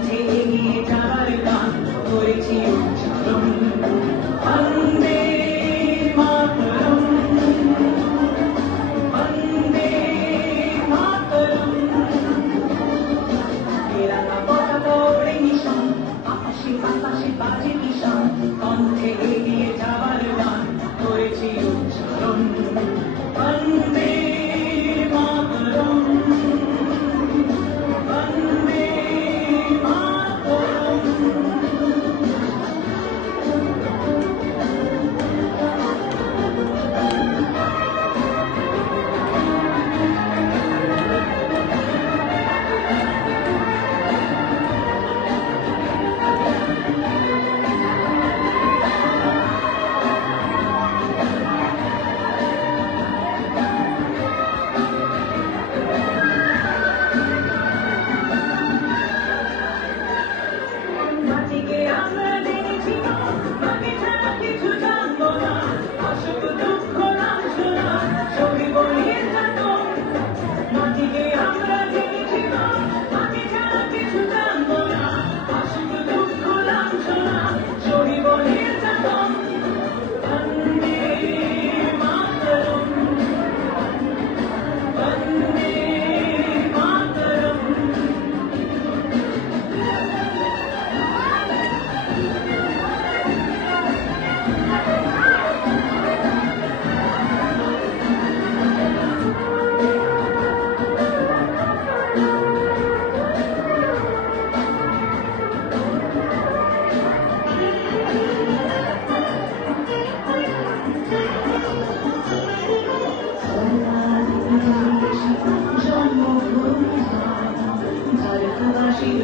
পথে এগিয়ে যাবার গান করেছি উচ্চারণ বন্দে মাতরম বন্দে মাতরম তেরঙ্গা পতাকা ওড়ে নিশান আকাশে বাতাসে বাজে নিশান পথে এগিয়ে যাবার গান করেছি উচ্চারণ বন্দে মাতরম বন্দে মাতরম মাটিকে আমরা জেনেছি মাটি ছাড়া কিছু জানবো না অসুখ দুঃখ লাঞ্ছনা সহিব নির্যাতন মাটিকে আমরা জেনেছি মাটি ছাড়া কিছু জানবো না অসুখ দুঃখ লাঞ্ছনা সহিব নির্যাতন বন্দে মাতরম বন্দে মাতরম জন্মভূমি ভারতবাসীর